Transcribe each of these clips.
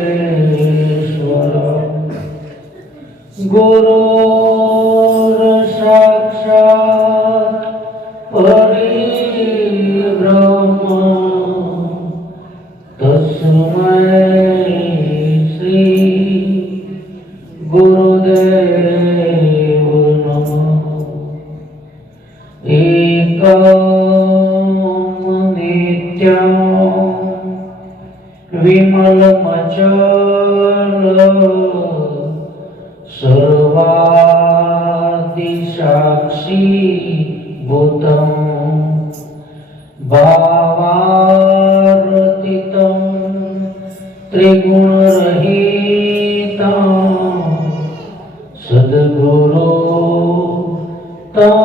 महेश्वर गुरुर् साक्षात् परिब्रह्म तस्मै श्री गुरुदेव नमः। एकं नित्यं विमलमचल सर्वादिसाक्षी भूतं भावातीतं त्रिगुणरहितं सद्गुरु तं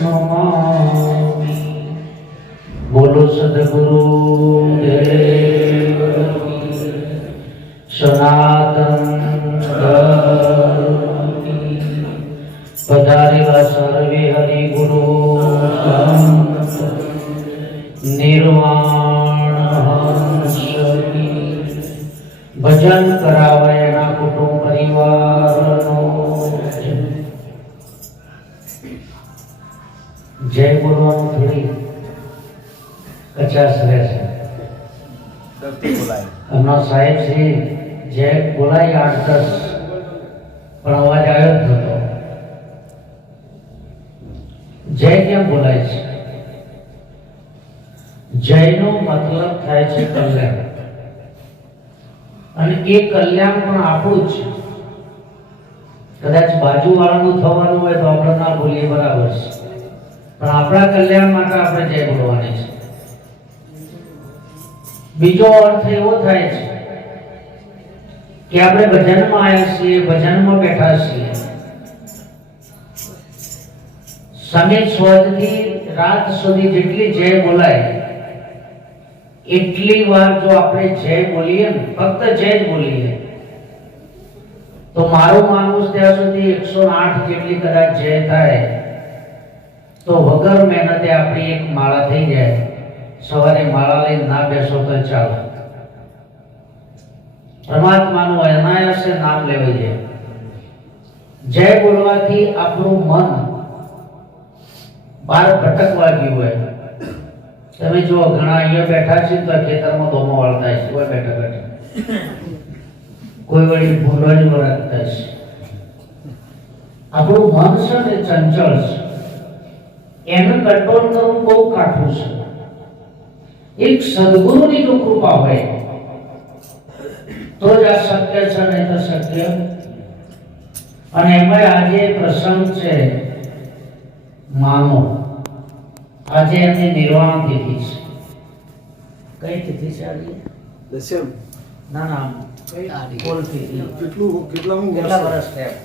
नमामि। बोलो सद्गुरु देव सनातन पधारेला सर्वे हरि गुरु निर्वाण हंसकी भजन करावे एना कुटुंब परिवारनो जय बोलવાનું થોડી કચાશ રહેશે। હમણાં સાહેબ શ્રી જય બોલાય 8-10 પણ અવાજ આવ્યો જ નતો। જય કેમ બોલાય છે? જયનો મતલબ થાય છે કલ્યાણ, અને એ કલ્યાણ પણ આપણું જ છે। કદાચ બાજુવાળાનું થવાનું હોય તો આપણે ના બોલીએ, બરાબર છે, પણ આપણા કલ્યાણ માટે આપણે જય બોલવાની છે। બીજો અર્થ એવો થાય છે કે આપણે ભજનમાં આવ્યા છીએ, ભજનમાં બેઠા છીએ, સમિત સ્વરથી રાત સુધી જેટલી જય બોલાય એટલી વાર જો આપણે જય બોલીએ ને, ફક્ત જય જ બોલીએ, તો મારું માનવું ત્યાં સુધી 108 જેટલી કદાચ જય થાય તો વગર મહેનતે આપણી એક માળા થઈ જાય। સવારે માળા લઈને ના બેસો તો ચાલે, પરમાત્માનું અનાયાસે નામ લેવાઈ જાય। જય બોલવાથી આપણું મન બાર ભટકવા ગયું હોય। તમે જો ઘણા અહીંયા બેઠા છે તો ખેતરમાં ધોમો વાળતા છે, કોઈ બેઠા બેઠા, કોઈ વળી ભૂલો જ વળગતા છે। આપણું મન છે ને ચંચળ છે, એને કંટ્રોલ કરવું બહુ કાઠું છે। એક સદગુરુની જો કૃપા હોય તો જ આ શક્ય છે, નહીં તો શક્ય। અને એમાં આજે પ્રસંગ છે માનો, આજે એમની નિર્વાણ તિથિ છે। કઈ તિથિ છે આજે? દશમ ના ના, કોલ તિથિ કેટલા વર્ષ થયા?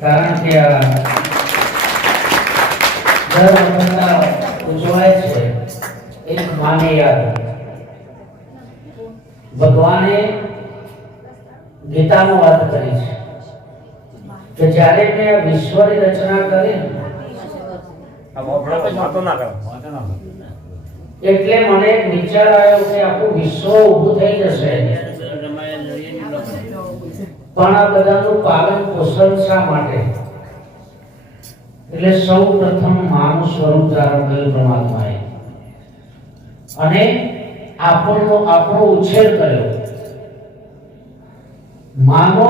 કારણ કે આ દર વખતના ઉજવાય છે એક માને યાદ। ભગવાને ગીતામાં વાત કરી છે કે જ્યારે મેં વિશ્વની રચના કરી એટલે મને એક વિચાર આવ્યો કે આખું વિશ્વ ઊભું થઈ જશે, પણ આ બધાનું પાલન પોષણ શા માટે? એટલે સૌ પ્રથમ માનું સ્વરૂપ ધારણ કર્યું પરમાત્માએ, અને આપણો ઉછેર કર્યો। માનો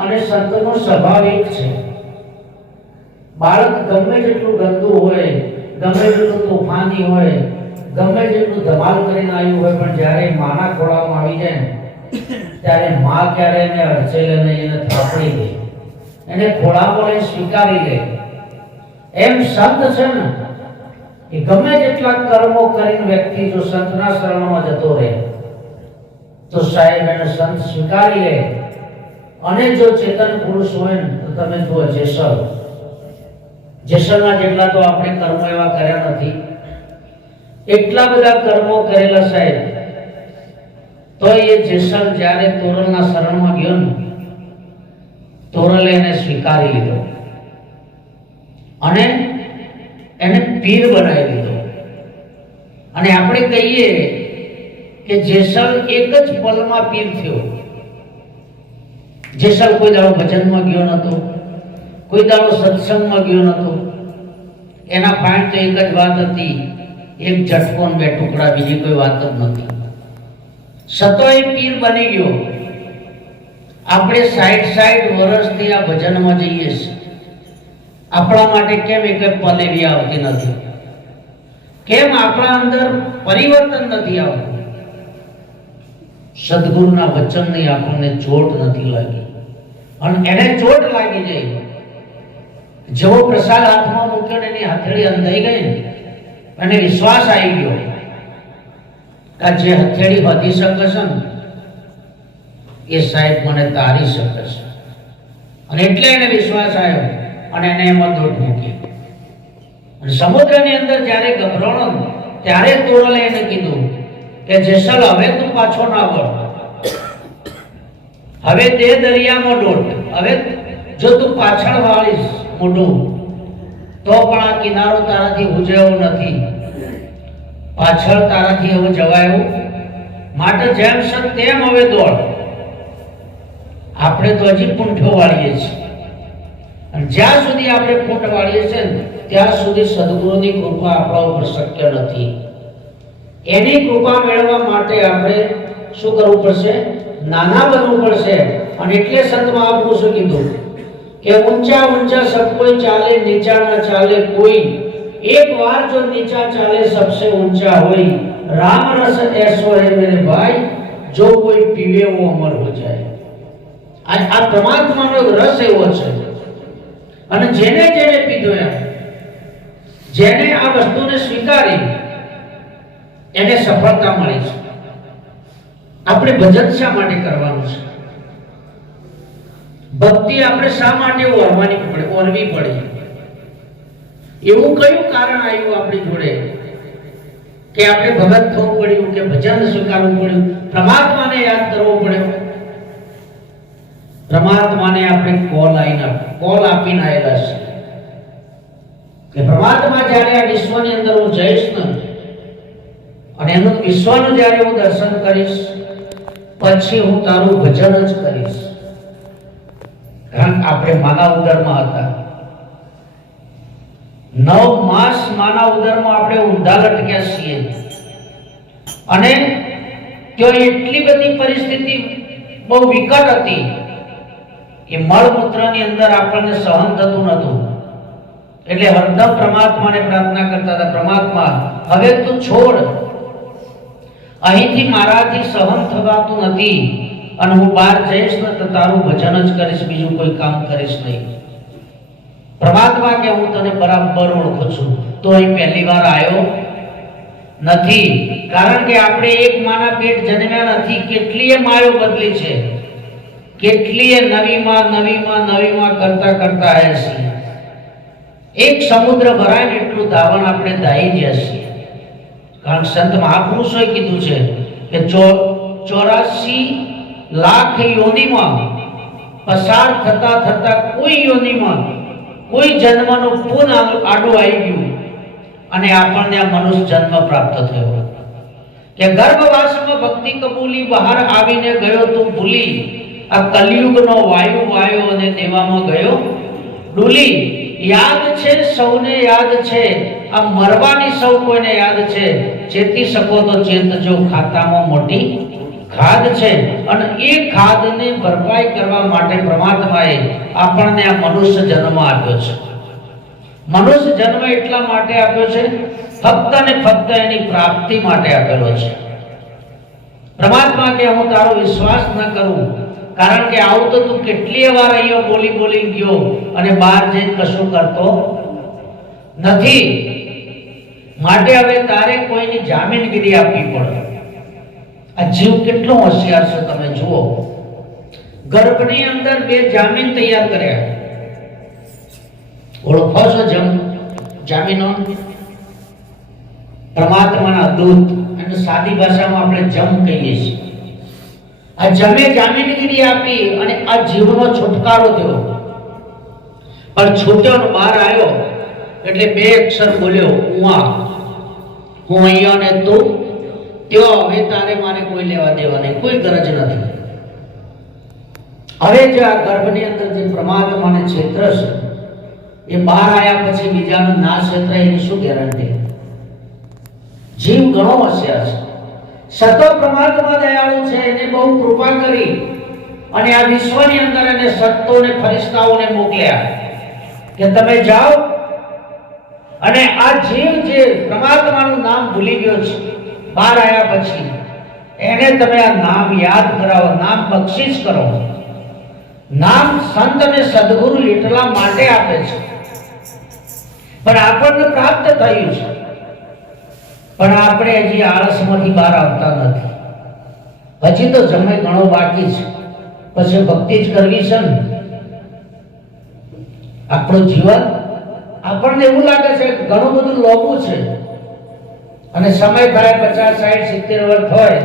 અને સંતનો સ્વાભાવિક છે, બાળક ગમે જેટલું ગંદુ હોય, ગમે જેટલું તોફાની હોય, ગમે જેટલું ધમાલ કરીને આવ્યું હોય, પણ જ્યારે માના ખોળામાં આવી જાય ત્યારે માં ક્યારે એને અડચેલે નહીં, એને થાપડી દે, એને ખોળામાં લઈ સ્વીકારી લે। એમ સંત છે ને, એ ગમે જેટલા કર્મો કરીને વ્યક્તિ જો સંતના શરણમાં જતો રહે તો સાહેબ એને સંત સ્વીકારી લે। અને જો ચેતન પુરુષ હોય ને તો તમે જુઓ જેસલના જેટલા તો આપણે કર્મો એવા કર્યા નથી, એટલા બધા કર્મો કરેલા સાહેબ, તો એ જેસલ જ્યારે તોરલના શરણમાં ગયો ને, તોરલે એને સ્વીકારી લીધો, અને એને પીર બનાવી દીધો. અને આપણે કહીએ કે જેસલ એક જ પલમાં પીર થયો. જેસલ કોઈ દાડો ભજનમાં ગયો નતો, કોઈ દાડો સત્સંગમાં ગયો નતો. એના ફાઇન તો એક જ વાત હતી, એક ઝટકો ને બે ટુકડા, બીજી કોઈ વાત જ નથી. સતોય પીર બની ગયો. આપણે 60 વર્ષથી આ ભજનમાં જઈએ છીએ. આપણા માટે કેમ એક પલ એવી આવતી નથી? કેમ આપણા અંદર પરિવર્તન નથી આવતું? સદગુરુના વચનની આપણને ચોટ નથી લાગી. અને એને ચોટ લાગી જાય, જેવો પ્રસાદ હાથમાં મૂક્યો એની હથેળી અંધાઈ ગઈ ને, અને વિશ્વાસ આવી ગયો કે જે હથેળી વધી શકે છે ને એ સાહેબ મને તારી શકે છે. અને એટલે એને વિશ્વાસ આવ્યો અને એને એમાં દોટ મૂકી. અને સમુદ્રની અંદર જ્યારે ગભરાણો ત્યારે તોરલે એને કીધું કે જેસલ હવે તું પાછો ના વળ, હવે તે દરિયામાં ડોટ. હવે જો તું પાછળ વાળીશ મોઢું તો પણ આ કિનારો તારાથી ઉજળ્યો નથી, પાછળ તારાથી હવે જવાયું. માટે જેમ છે તેમ હવે દોડ. આપણે તો હજી પૂંઠો વાળીએ છીએ, અને જ્યાં સુધી આપણે પૂંઠ વાળીએ છીએ ને ત્યાં સુધી સદગુરુની કૃપા આપણા ઉપર શક્ય નથી. એની કૃપા મેળવવા માટે આપણે શું કરવું પડશે? નાના બનવું પડશે. અને એટલે સંત મહાપુરુષે કીધું કે ઊંચા ઊંચા સબ કોઈ ચાલે, નીચા ના ચાલે કોઈ. એક વાર જો નીચા ચાલે સબસે ઊંચા હોય. રામ રસ ऐसो है मेरे भाई, जो कोई पीवे वो अमर हो जाए. આ પરમાત્માનો રસ એવો છે, અને જેને જેને પીધો એમ, જેને આ વસ્તુને સ્વીકારી એને સફળતા મળી છે. આપણે ભજન શા માટે કરવાનું છે? ભક્તિ આપણે શા માટે ઓરવી પડી? એવું કયું કારણ આવ્યું આપણી જોડે કે આપણે ભગત થવું પડ્યું, કે ભજન સ્વીકારવું પડ્યું, પરમાત્માને યાદ કરવો પડ્યો? પરમાત્માને આપણે કોલ આપીને આવેલા છે કે પરમાત્મા જ્યારે આ વિશ્વની અંદર હું જઈશ ને, અને એનું વિશ્વનું જ્યારે હું દર્શન કરીશ, પછી હું તારું ભજન જ કરીશ. કારણ કે આપણે માના ઉદરમાં હતા, 9 માસ માના ઉદરમાં આપણે ઊંધા લટક્યા છીએ. અને ત્યાં એટલી બધી પરિસ્થિતિ બહુ વિકટ હતી કે મળમૂત્રની અંદર આપણને સહન થતું નતું. એટલે હરદમ પરમાત્માને પ્રાર્થના કરતા હતા, પરમાત્મા હવે તું છોડ, અહીંથી મારાથી સહન થવાતું નથી, અને હું બહાર જઈશ ને તો તારું ભજન જ કરીશ, બીજું કોઈ કામ કરીશ નહીં. પરમાત્મા કે હું તને બરાબર ઓળખું છું, તો અહીં પહેલી વાર આવ્યો નથી. કારણ કે આપણે એક માના પેટ જન્મ્યા નથી, કેટલીય માયો બદલી છે, કેટલીય નવીમાં કરતા આવ્યા છીએ. એક સમુદ્ર ભરાય ને એટલું ધાવણ આપણે દાઈ ગયા છીએ. કારણ સંત મહાપુરુષોએ કીધું છે કે 84 લાખ યોનિમાં પસાર થતા કોઈ યોનિમાં કોઈ જન્મનું પૂન આડું આવી ગયું અને આપણને આ મનુષ્ય જન્મ પ્રાપ્ત થયો. કે ગર્ભવાસમાં ભક્તિ કબૂલી, બહાર આવીને ગયો તું ભૂલી. આ કલયુગનો વાયો અને દેવામાં ગયો ડૂલી. યાદ છે સૌને યાદ છે, આ મરવાની સૌ કોઈને યાદ છે. ચેતી શકો તો ચેતજો, ખાતામાં મોટી ખાદ છે. અને એ ખાદને ભરપાઈ કરવા માટે પરમાત્માએ આપણને આ મનુષ્ય જન્મ આપ્યો છે. મનુષ્ય જન્મ એટલા માટે આપ્યો છે, ફક્ત ને ફક્ત એની પ્રાપ્તિ માટે આપેલો છે. પરમાત્મા કે હું તારો વિશ્વાસ ન કરું, કારણ કે આવું તો તું કેટલી વાર અહીંયા બોલી ગયો અને બહાર જઈને કશું કરતો નથી. માટે હવે તારે કોઈની જામીનગીરી આપવી પડે. આ જીવ કેટલો હોશિયાર છે તમે જુઓ. ગર્ભની અંદર 2 જામીન તૈયાર કર્યા. ઓળખો છો જામીનો? પરમાત્માના દૂત, અને સાદી ભાષામાં આપણે જમ કહીએ છીએ. આ જમે જામીનગીરી આપી અને આ જીવનો છુટકારો થયો. પણ છૂટ્યો બહાર આવ્યો એટલે બે અક્ષર બોલ્યો ઉમા, હું અહીંયા ને તું ત્યો, હવે તારે મારે કોઈ લેવા દેવા નહીં, કોઈ ગરજ નથી. હવે જે આ ગર્ભની અંદર જે પરમાત્માને ક્ષેત્ર છે એ બહાર આવ્યા પછી બીજાનો ના ક્ષેત્ર, એની શું ગેરંટી? જીવ ઘણો હોશિયાર છે, સતો પરમાત્મા દયાળુ છે, એને બહુ કૃપા કરી અને આ વિશ્વની અંદર એને સત્તોને ફરિશ્તાઓને મોકલ્યા કે તમે જાઓ અને આ જીવ જે પરમાત્માનું નામ ભૂલી ગયો છે બહાર આવ્યા પછી એને તમે આ નામ યાદ કરાવો, નામ બક્ષિસ કરો. નામ સંત અને સદગુરુ એટલા માટે આપે છે, પણ આપણને પ્રાપ્ત થયું છે, પણ આપણે હજી આળસમાંથી બહાર આવતા નથી. હજી તો સમય ઘણો બાકી છે, પછી ભક્તિ જ કરવી છે ને. આપણું જીવન આપણને એવું લાગે છે કે ઘણું બધું લોભું છે અને સમય થાય 50, 60, 70 વર્ષ હોય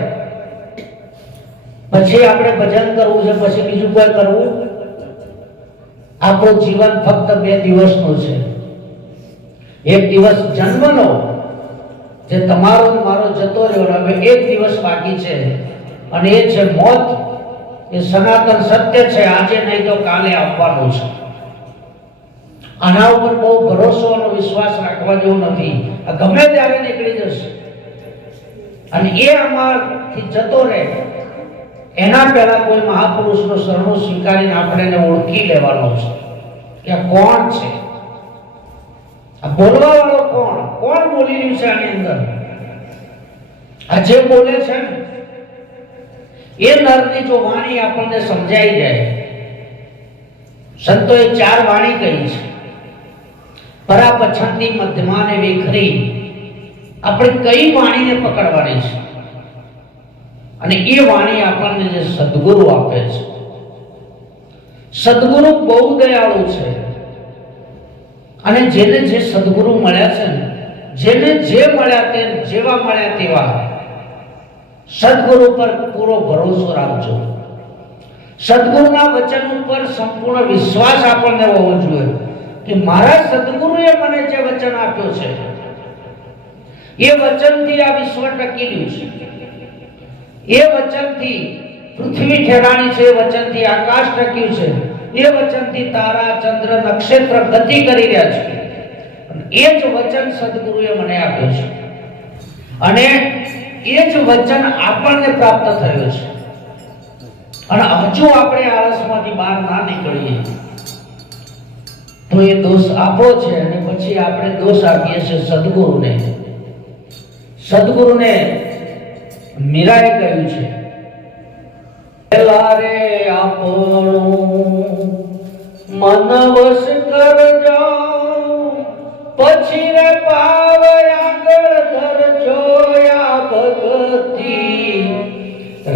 પછી આપણે ભજન કરવું છે, પછી બીજું કોઈ કરવું. આપણું જીવન ફક્ત 2 દિવસનું છે. એક દિવસ જન્મનો જે તમારો ને મારો જતો રહ્યો, હવે 1 દિવસ બાકી છે અને એ છે મોત. એ સનાતન સત્ય છે, આજે નહીં તો કાલે આવવાનું છે. આના ઉપર બહુ ભરોસો અને વિશ્વાસ રાખવા જેવું નથી. આ ગમે ત્યારે નીકળી જશે અને એ અમારથી જતો રહે એના પહેલા કોઈ મહાપુરુષનું શરણું સ્વીકારીને આપણે એને ઓળખી લેવાનો છે કે આ કોણ છે, આ બોલવા વાળો કોણ, કોણ બોલી રહ્યું છે આની અંદર. આ જે બોલે છે ને એ નરની જો વાણી આપણને સમજાઈ જાય. સંતોએ 4 વાણી કહી છે, પરાપછંતી, મધ્યમા ને વેખરી. આપણે કઈ વાણીને પકડવાની છે અને એ વાણી આપણને જે સદગુરુ આપે છે. સદગુરુ બહુ દયાળુ છે અને જેને જે સદગુરુ મળ્યા છે ને, જેને જે મળ્યા તે જેવા મળ્યા તેવા, સદગુરુ પર પૂરો ભરોસો રાખજો. સદગુરુના વચન ઉપર સંપૂર્ણ વિશ્વાસ આપણને હોવો જોઈએ કે મારા સદગુરુએ મને જે વચન આપ્યો છે એ વચનથી આ વિશ્વ ટકી રહ્યું છે, એ વચનથી પૃથ્વી ઠેરાણી છે, એ વચનથી આકાશ ટક્યું છે, એ વચનથી તારા, ચંદ્ર, નક્ષત્ર ગતિ કરી રહ્યા છે. એ જ વચન સદગુરુએ મને આપ્યો છે અને એ જ વચન આપણને પ્રાપ્ત થયું છે. અને હજુ આપણે આળસમાંથી બહાર ના નીકળીએ તો એ દોષ આપણો છે અને પછી આપણે દોષ આપીએ છીએ સદગુરુને. સદગુરુને મીરાએ કહ્યું છે, લારે આપણું મન વશ કરજો, પછી રે પાવ આગળ ધરજો. આ ભક્તિ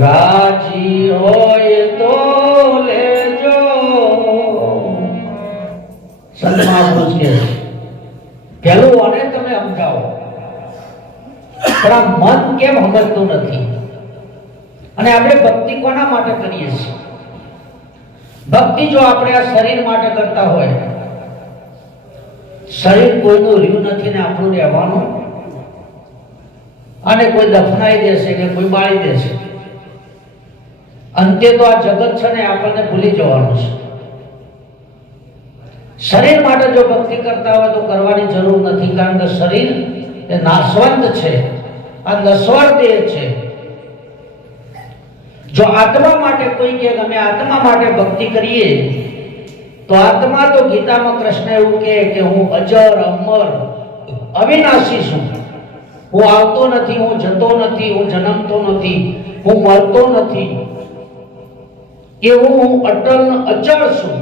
રાજી હોય તો લેજો. સંત મહાપુરુષ કહે પેલું આને તમે સમજાવો, પણ આ મન કેમ સમજતું નથી. અને આપણે ભક્તિ કોના માટે કરીએ છીએ? ભક્તિ જો આપણે આ શરીર માટે કરતા હોય, શરીર કોઈનું રહ્યું નથી ને આપણું રહેવાનું, અને કોઈ દફનાઈ દેશે કે કોઈ બાળી દેશે. અંતે તો આ જગત છે ને આપણને ભૂલી જવાનું છે. શરીર માટે જો ભક્તિ કરતા હોય તો કરવાની જરૂર નથી, કારણ કે શરીર એ નાશવંત છે, આ નશ્વર દેહ છે. જો આત્મા માટે કોઈ કે અમે આત્મા માટે ભક્તિ કરીએ તો આત્મા તો ગીતામાં કૃષ્ણ એવું કહે કે હું અજર, અમર, અવિનાશી છું. હું આવતો નથી, હું જતો નથી, હું જન્મતો નથી, હું મરતો નથી, એવું હું અટલ અચળ છું.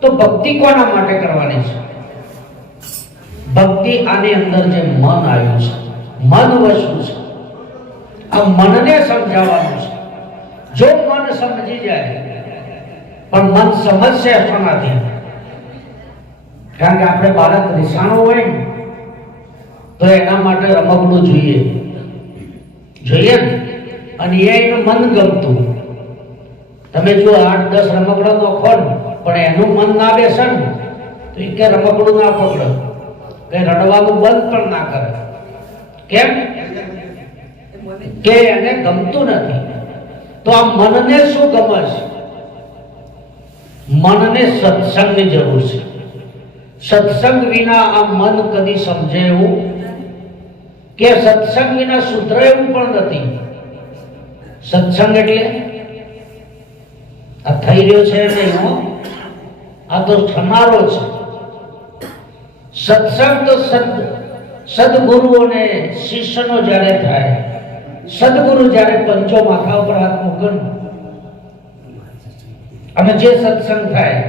તો ભક્તિ કોના માટે કરવાની છે? ભક્તિ આની અંદર જે મન આવ્યું છે, મન વસ્તુ છે, આ મનને સમજાવવાનું છે. જો મન સમજી જાય, પણ મન સમજશે શોનાથી? કારણ કે આપણે બાળક નિશાણો હોય ને તો એના માટે રમકડું જોઈએ ને, અને એનું મન ગમતું. તમે જો 8-10 રમકડા નોખો ને પણ એનું મન ના બેસે ને તો એ કે રમકડું ના પકડો. કે રડવાનું બંધ પણ ના કરે. કેમ? કે એને ગમતું નથી. તો આ મનને શું ગમે છે? મનને સત્સંગની જરૂર છે. સત્સંગ વિના આ મન કદી સમજે એવું, કે સત્સંગ વિના સુધરે એવું પણ નથી. સત્સંગ એટલે આ થઈ રહ્યો છે નહીં હો, આ તો થનારો છે. સત્સંગ તો સદગુરુ અને શિષ્યનો જ્યારે થાય, સદગુરુ જ્યારે પંચો માથા ઉપર હાથ મૂકે અને જે સત્સંગ થાય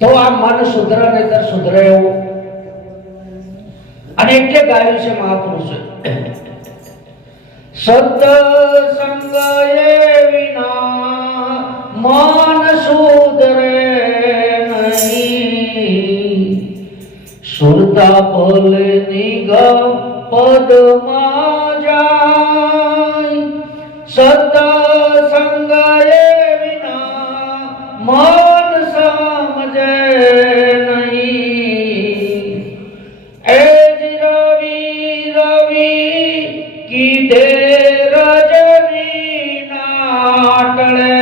તો આ મન સુધરે નહીતર સુધરે એવું. અને એટલે ગાયું છે મહાપુરુષે, સત્સંગ વિના મન સુધરે નહીં, સુરતા પલ નિગમ પદમાં જાય. સત્સંગ વિના મન સમજે નહીં, એ જ રવિ રવિ કીધે રજની ના ટળે,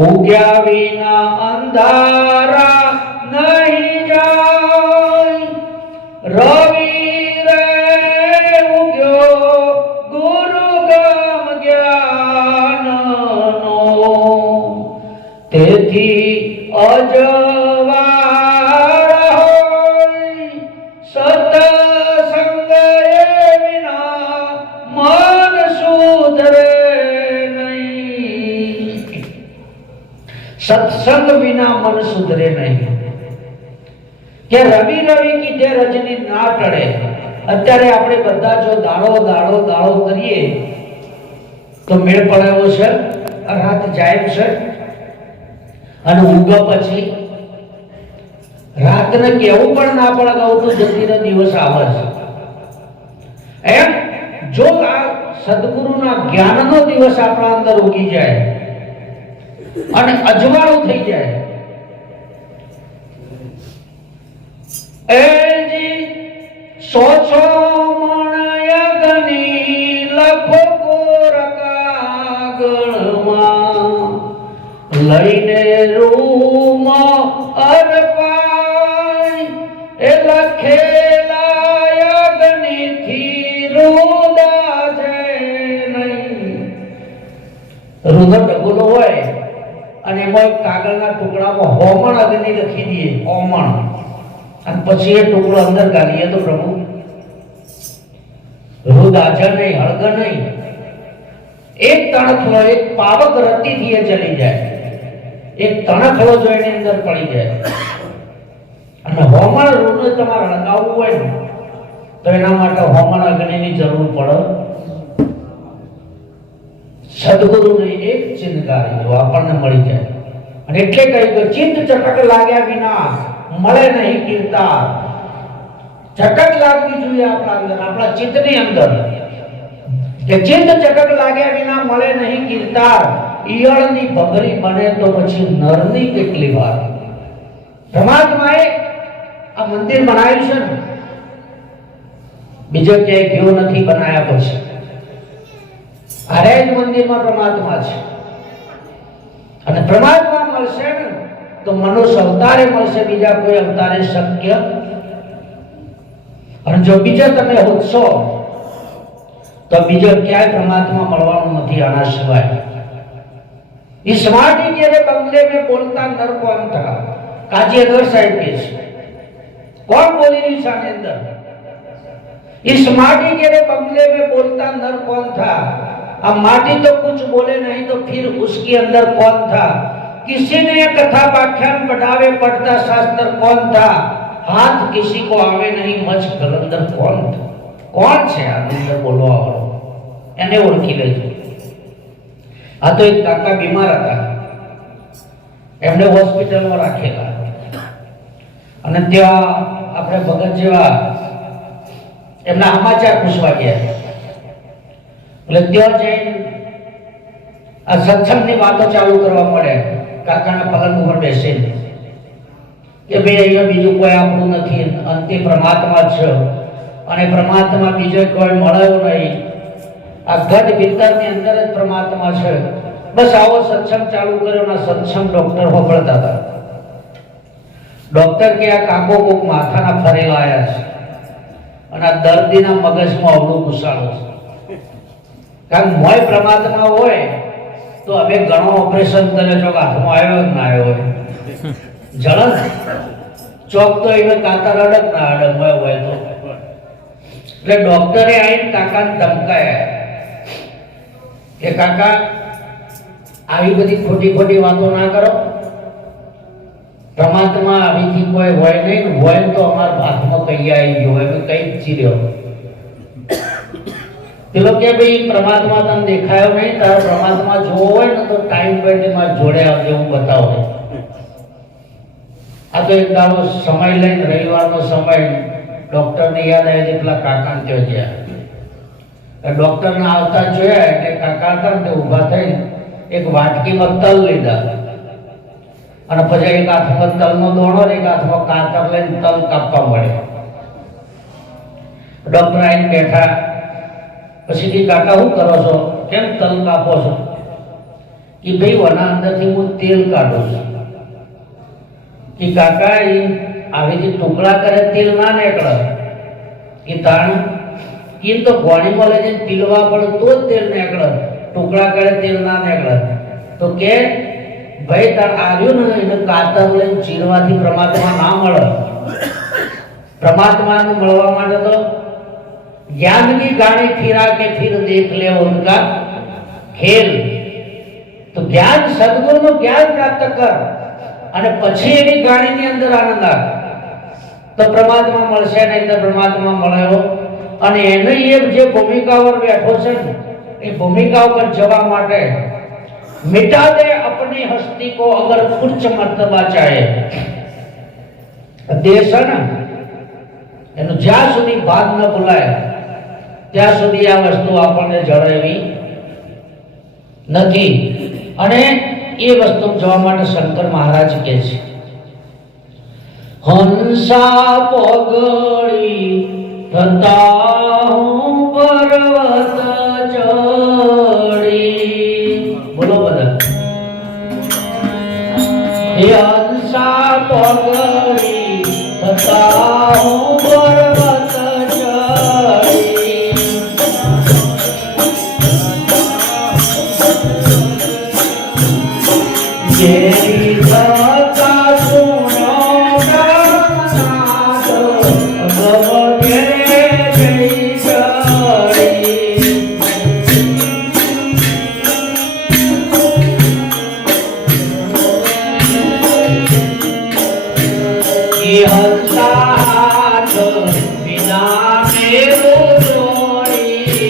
ઉગ્યા વિના અંધારા નહીં જાય. રવિ રે ઉગ્યો ગુરુ ગમ જ્ઞાનનો, તેથી અજવાર હોય. સત્સંગ વિના મન સુધરે નહીં. સત્સંગ વિના મન સુધરે નહીં. કે રવિ રવિ કીધે રજની ના ટળે. અત્યારે આપણે બધા જો દાડો દાડો દાડો કરીએ તો મેળ પડેલો છે, રાત જાય છે અને ઊંઘ પછી રાતને કેવું પણ ના પડે કે તો જલ્દીનો દિવસ આવે છે. એમ જો આ સદગુરુના જ્ઞાનનો દિવસ આપણા અંદર ઉગી જાય અને અજવાળું થઈ જાય, એજી સો છો મણયગની લખો કોરકાગળમાં લઈને રૂમ અર્પાય. એ લખેલા યજ્ઞથી રુદા છે નહીં. રુદર ડગોલો હોય અને એમાં કાગળના ટુકડામાં હોમણ અગ્નિ લખી દઈએ, હોમણ, અને પછી એ ટુકડો અંદર ગાલીએ તો પ્રભુ રુદ આજા નહીં, હળગ નહીં. એક તણખલો, એક પાવક રત્તીથી એ ચલી જાય. એક તણખલો જો એની અંદર પડી જાય અને હોમણ રુદ તમારે હળગાવવું હોય ને તો એના માટે હોમણ અગ્નિની જરૂર પડે. સદગુરુની એક ચિંતકારી જો આપણને મળી જાય, અને એટલે કહી કે ચિત્ત ચટક લાગ્યા વિના મળે નહીં કીર્તાર. ચટક લાગવી જોઈએ આપણા અંદર, આપણા ચિત્તની અંદર, કે ચિત્ત ચટક લાગ્યા વિના મળે નહીં કીર્તાર. ઈયળની ભગરી બને તો પછી નરની કેટલી વાર. પરમાત્માએ આ મંદિર બનાવ્યું છે ને, બીજો ક્યાંય કેવું નથી બનાયા પછી. હરેક મંદિરમાં પરમાત્મા છે, અને પરમાત્મા મળશે ને તો મનુષ્ય અવતારે મળશે, બીજા કોઈ અવતારે શક્ય. અને જો બીજા તમે હોશો તો બીજો ક્યાંય પરમાત્મા મળવાનું નથી આના સિવાય. इस माटी के बंगले में बोलता नर कौन था? काजी अगर साहिब के कौन बोली नहीं साने अंदर? इस माटी के बंगले में बोलता नर कौन था? अब माटी तो कुछ बोले नहीं तो फिर उसके अंदर कौन था? किसी ने कथा व्याख्यान पढ़ावे पढ़ता शास्त्र कौन था? हाथ किसी को आवे नहीं मच कलंदर कौन था? कौन છે આ અંદર બોલવા વાળો? એને ઓળખી લેજો. આ તો એક કાકા બીમાર હતા, એમને હોસ્પિટલમાં રાખેલા, અને ત્યાં આપણે ભગત જેવા એમના સમાચાર પૂછવા ગયા. એટલે ત્યાં જઈને આ સત્સંગની વાતો ચાલુ કરવા મળે કાકાના પલંગ ઉપર બેસીને. કે ભાઈ અહીંયા બીજું કોઈ આપણું નથી, અંતે પરમાત્મા જ છે અને પરમાત્મા બીજો કોઈ મળ્યો નહીં, આ ઘટ ભીતરની અંદર જ પરમાત્મા છે. બસ આવો સત્સંગ ચાલુ કર્યો ને સત્સંગ ડોક્ટર હોબળતા હતા. ડોક્ટર કે આ કાકો કોક માથાના ફરેલા આવ્યા છે અને આ દર્દીના મગજમાં અવળું ઘુસાડો છે. કારણ મોય પરમાત્મા હોય તો હવે ઘણો ઓપરેશન કરે છો હાથમાં આવ્યો જ ના આવ્યો હોય જળન ચોક તો એને કાતર અડક ના અડક હોય તો. એટલે ડોક્ટરે આવીને કાકાને ધમકાયા કે કાકા આવી બધી ખોટી ખોટી વાતો ના કરો, પરમાત્મા આવીથી કોઈ હોય નહીં, હોય તો અમારા હાથમાં કઈ આવી ગયો હોય કઈ ચીર્યો. પેલો કે ભાઈ પરમાત્મા તને દેખાયો નહીં, તારે પરમાત્મા જોવો હોય ને તો ટાઈમ બેઠે મારા જોડે આવજે, હું બતાવું. આ તો એક દાડો સમય લઈને રવિવારનો સમય ડોક્ટરને યાદ આવે છે પેલા કાકાને ત્યાં ગયા. ડોક્ટરને આવતા જોયા એટલે કાકા હતા ને તે ઊભા થઈ એક વાટકીમાં તલ લીધા અને પછી એક હાથમાં તલનો દોણો ને એક હાથમાં કાતર લઈને તલ કાપવા મળે. ડોક્ટર આવીને બેઠા. પછી કે કાકા શું કરો છો, કેમ તલ કાપો છો? કે ભાઈ વના અંદરથી હું તેલ કાઢું છું. કે કાકા એ આવી રીતે ટુકડા કરે તેલ ના નીકળે. કે તાણ કે તો ગોળીમાં લઈ જઈને પીલવા પડે તો જ તેલ નીકળે, ટુકડા કરે તેલ ના નીકળે. તો કે ભાઈ તાર આવ્યું ને એને કાતર લઈને ચીરવાથી પરમાત્મા ના મળે. પરમાત્માને મળવા માટે તો ज्ञान की गाड़ी फिरा के फिर देख ले उनका खेल. तो ज्ञान सदगुरु નું જ્ઞાન પ્રાપ્ત કર અને પછી એની ગાડીની અંદર આનંદ આવે તો પરમાત્મા મળશે, નહીં તો પરમાત્મા મળ્યો. અને એને એ જે ભૂમિકા પર બેઠો છે ને એ ભૂમિકા ઉપર જવા માટે मिटा दे अपनी हस्ती को अगर उच्च मर्तबा चाहे. દેશ છે ને એનું જ્યાં સુધી ભાગ ન ભૂલાય ત્યાં સુધી આ વસ્તુ આપણને જણાવી નથી. અને એ વસ્તુ જોવા માટે શંકર મહારાજ કહે છે હંસા પગડી થતા હું પર્વત ચડી. બોલો બધા. હે હંસા પગડી થતા હું પર્વત ચડી. જેરી થતા સુનો ગમનાદ ગમે જઈ ચડી. હંસાત વિના મેરો જોડિયા.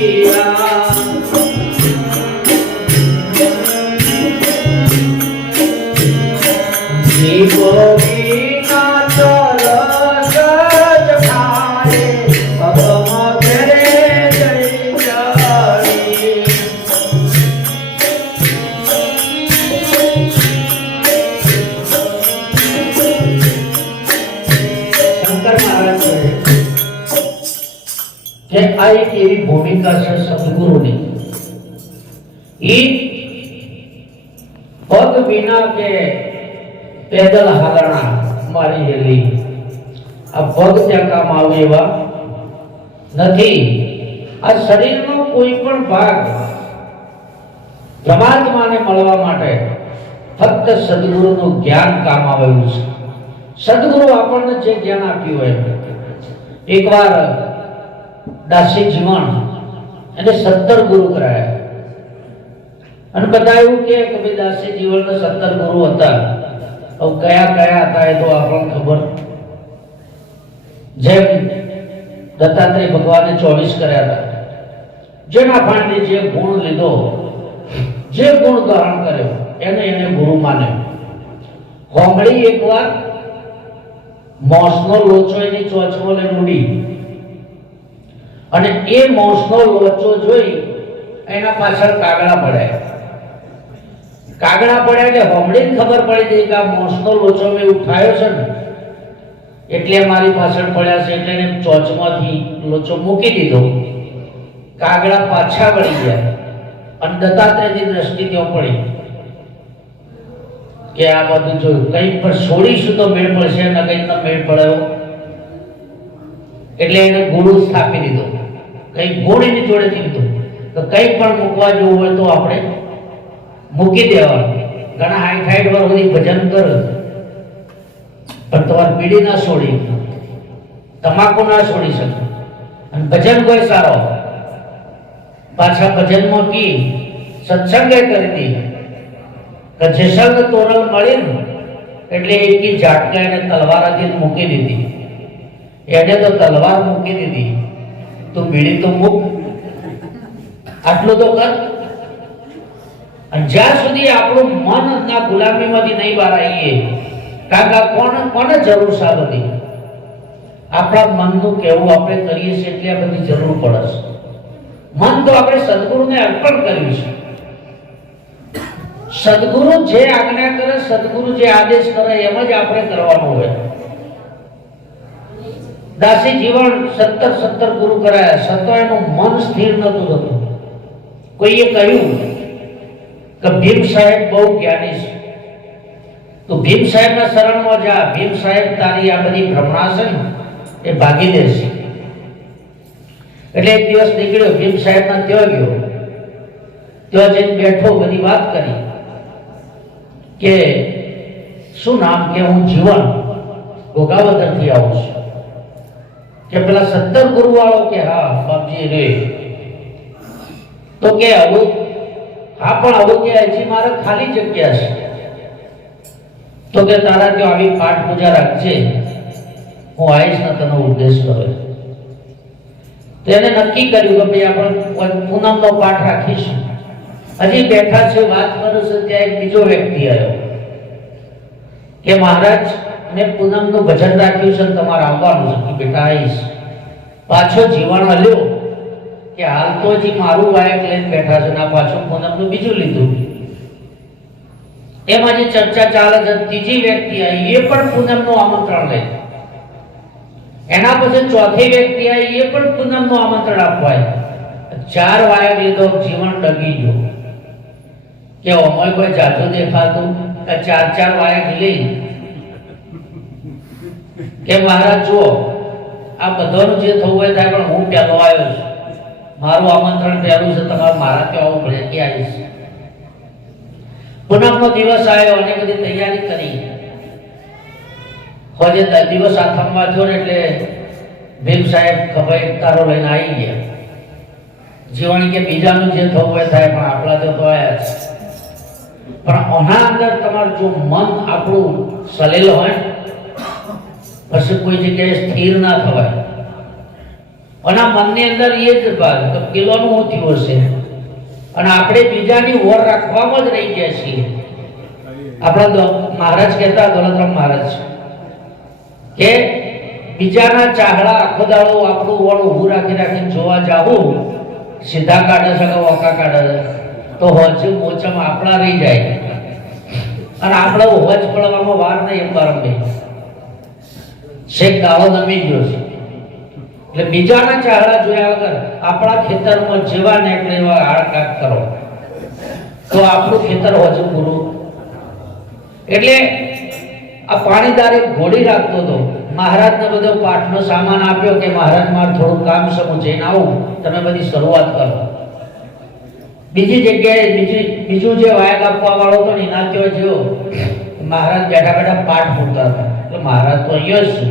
જીવ વિના તરસ જ ખાય અગમ ઘરે જઈ ચડી. કે આ એક એવી ભૂમિકા છે સદગુરુની. એ પગ વિના કે પેદલ હાલણા મારી હેલી આ પગ ત્યાં કામ આવે એવા નથી. આ શરીરનો કોઈ પણ ભાગ પરમાત્માને મળવા માટે ફક્ત સદગુરુનું જ્ઞાન કામ આવેલું છે. સદગુરુ આપણને જે જ્ઞાન આપ્યું હોય. એકવાર દાસી જીવન એને 17 ગુરુ કરાયા અને બધા એવું કે ભાઈ દાસી જીવન 17 ગુરુ હતા. હવે કયા કયા હતા એ તો આપણને ખબર. જેમ દત્તાત્રેય ભગવાને 24 કર્યા હતા. જેના ભાંડે જે ગુણ લીધો, જે ગુણ ધારણ કર્યો એને ગુરુ માન્યો. હોંગળી એકવાર મોસનો લોચો એની ચોચમાં લઈને ઉડી અને એ મોસનો લોચો જોઈ એના પાછળ કાગડા પડ્યા. કાગડા પડ્યા એટલે હોમડીને ખબર પડી ગઈ કે આ મોસનો લોચો મેં ઉઠાયો છે ને એટલે મારી પાછળ પડ્યા છે એટલે એને ચોચમાંથી લોચો મૂકી દીધો. કાગડા પાછા વળી ગયા અને દત્તાત્રેયની દ્રષ્ટિ ત્યાં પડી કે આ બધું જોયું, કંઈક પણ છોડીશું તો મેળ પડશે ને કંઈક તો મેળ પડ્યો. એટલે એને ગુરુ સ્થાપી દીધો. કંઈક ગુણ એની જોડેથી લીધો તો કંઈક પણ મૂકવા જેવું હોય તો આપણે મૂકી દેવાનું. ઘણા 60 વર્ષ સુધી ભજન કરો પણ તમારે બીડી ના છોડી, તમાકુ ના છોડી શકો અને ભજન કોઈ સારો પાછા ભજનમાં કી સત્સંગે કરી દી કે જેસંગ તોરલ મળી ને એટલે એકી ઝાટકા એને તલવારથી મૂકી દીધી. એને તો તલવાર મૂકી દીધી, તું બીડી તો મૂક, આટલું તો કર. અને જ્યાં સુધી આપણું મન ના ગુલામીમાંથી નહીં બહાર આવીએ, કાકા કોને જરૂર છે? આ બધી આપણા મનનું કેવું આપણે કરીએ છીએ એટલે આ બધી જરૂર પડે છે. મન તો આપણે સદગુરુને અર્પણ કર્યું છે. સદગુરુ જે આજ્ઞા કરે, સદગુરુ જે આદેશ કરે એમ જ આપણે કરવાનું હોય. દાસી જીવન 17 ગુરુ કરાયા, છતાં એનું મન સ્થિર નતું થતું. કોઈએ કહ્યું કે ભીમ સાહેબ બહુ જ્ઞાની છે, તો ભીમ સાહેબના શરણમાં જા, ભીમ સાહેબ તારી આ બધી ભ્રમણા છે ને એ ભાગી દેશે. એટલે એક દિવસ નીકળ્યો, ભીમ સાહેબના ત્યાં ગયો, ત્યાં જઈને બેઠો, બધી વાત કરી કે શું નામ? કે હું જીવન ગોગાવદરથી આવું છું. કે પેલા 17 ગુરુ વાળો? કે હા બાપજી રે. તો કે આવું? હા પણ આવું કે હજી મારે ખાલી જગ્યા છે. તો કે તારા ત્યાં આવી પાઠ પૂજા રાખજે, હું આવીશ ને તને ઉપદેશ કરો. તેને નક્કી કર્યું કે ભાઈ આપણે પૂનમનો પાઠ રાખીશું. હજી બેઠા છે, વાત કરું છું, ત્યાં એક બીજો વ્યક્તિ આવ્યો કે મહારાજ મેં પૂનમનું ભજન રાખ્યું છે, તમારે આવવાનું છે. બેટા આવીશ. પાછો જીવન હલ્યો કે હાલ તો હજી મારું વાયક લઈને બેઠા છે, ના પાછું પૂનમનું બીજું લીધું. એમાં જે ચર્ચા ચાલે છે, ત્રીજી વ્યક્તિ આવી, એ પણ પૂનમનું આમંત્રણ લે. એના પછી ચોથી વ્યક્તિ આવી, એ પણ પૂનમનું આમંત્રણ આપવાય. 4 વાયક લીધો, જીવન ડગી ગયો કે અમય કોઈ જાજુ દેખાતું કે 4 વાયક લઈ કે મહારાજ જુઓ આ બધાનું જે થવું હોય થાય, પણ હું પહેલો આવ્યો છું, મારું આમંત્રણ પહેલું છે, તમારે મારા ત્યાં આવું પડે કે આવીશ. પૂનમનો દિવસ આવ્યો અને બધી તૈયારી કરી. હોજે દિવસ આથમવા થયો ને એટલે ભીમ સાહેબ ખભાઈ તારો લઈને આવી ગયા. જીવણી કે બીજાનું જે થવું હોય થાય, પણ આપણા તો આવ્યા છે. પણ આના અંદર તમારું જો મન આપણું સલેલ હોય પછી કોઈ જગ્યાએ સ્થિર ના થવાય. અને મનની અંદર એ જ ભાગ તો પેલોનું હું થયું હશે અને આપણે બીજાની ઓર રાખવામાં જ રહી ગયા છીએ. આપણા મહારાજ કહેતા, દોલતરામ મહારાજ કે બીજાના ચાહડા આખો દાડો આપણું ઓળ ઊભું રાખીને જોવા જાવું, સીધા કાઢે છે કે ઓકા કાઢે છે, તો હોજ મોચમ આપણા રહી જાય અને આપણે હોજ પડવામાં વાર નહીં. એમ બારંબે શેખ દાવો નમી ગયો છે. એટલે બીજાના ચાહડા જોયા વગર આપણા ખેતરમાં જેવા નીકળે એવા હાડકાટ કરો તો આપણું ખેતર હજુ પૂરું. એટલે આ પાણીદાર એક ઘોડી રાખતો હતો. મહારાજને બધો પાઠનો સામાન આપ્યો કે મહારાજ મારે થોડું કામ છે, હું જઈને આવું, તમે બધી શરૂઆત કરો. બીજી જગ્યાએ બીજું જે વાયક આપવા વાળો હતો ને એના ત્યાં જો મહારાજ બેઠા બેઠા પાઠ પૂરતા હતા. એટલે મહારાજ તો અહીંયા જ છે.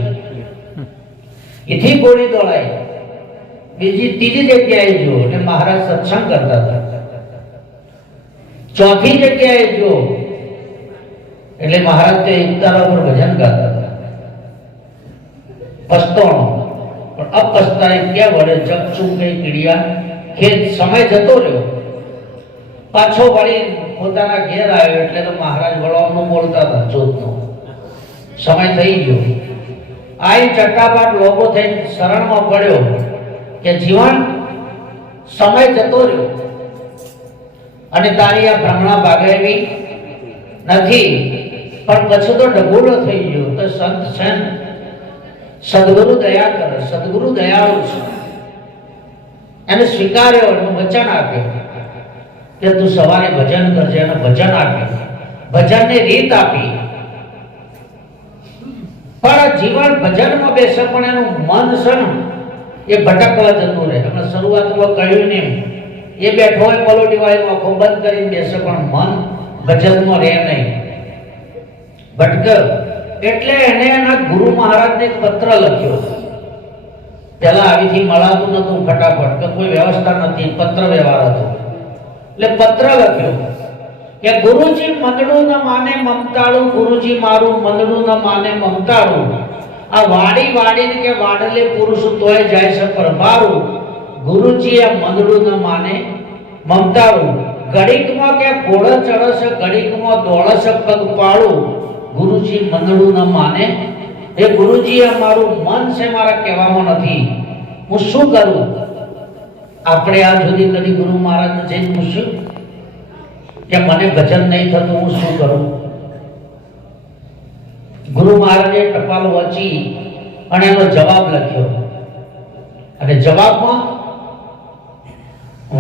એથી ઘોડી દોડાય. ત્રીજી જગ્યાએ જો એટલે મહારાજ સત્સંગ કરતા હતા. ચોથી જગ્યાએ જો એટલે મહારાજ તે એકતારા પર ભજન ગાતા હતા. પસ્તાણો પણ અપસ્તાય ક્યાં વડે જગચું કઈ કીડિયા. ખેત સમય જતો રહ્યો, પાછો વળી પોતાના ઘેર આવ્યો એટલે તો મહારાજ વળવાનું બોલતા હતા. જોતનો સમય થઈ ગયો. આઈ ચટ્ટાપાટ લોભો થઈને શરણમાં પડ્યો કે જીવન સમય જતો રહ્યો અને તારી આ ભ્રમણા ભાગાવી નથી, પણ પછી તો ડગોળો થઈ ગયો. તો સંત છે સદગુરુ દયા કરે, સદગુરુ દયાળુ છે. એને સ્વીકાર્યો, એનું વચન આપ્યું કે તું સવારે ભજન કરજે, એને ભજન આપ્યું, ભજનની રીત આપી. પણ જીવન ભજનમાં બેસે પણ એનું મન છે ને એ ભટકવા જતું રહે. આપણે શરૂઆતમાં કહ્યું ને એ બેઠો હોય પલોટી વાળી આંખો બંધ કરીને બેસે પણ મન ભજનમાં રહે નહીં, ભટકે. એટલે એને એના ગુરુ મહારાજને એક પત્ર લખ્યો. પેલા આવીથી મળાતું નતું ફટાફટ, કે કોઈ વ્યવસ્થા નથી, પત્ર વ્યવહાર હતો. એટલે પત્ર લખ્યો કે ગુરુજી મંદડું ન માને મમતાળું, ગુરુજી મારું મંદડું ન માને મમતાળું. આ વાડી વાડીને કે વાડલે પુરુષ તોય જાય છે પરબારું. ગુરુજી આ મંદડું ન માને મમતાળું. ઘડીકમાં કે ઘોડો ચડે છે, ઘડીકમાં દોડે છે પગપાળું. ગુરુજી મંદડું ન માને. એ ગુરુજી આ મારું મન છે, મારા કહેવામાં નથી. હું શું કરું? આપણે આ સુધી કદી ગુરુ મહારાજને જઈને પૂછ્યું કે મને ભજન નહીં થતું, હું શું કરું? ગુરુ મહારાજે ટપાલ વાંચી અને એનો જવાબ લખ્યો. અને જવાબમાં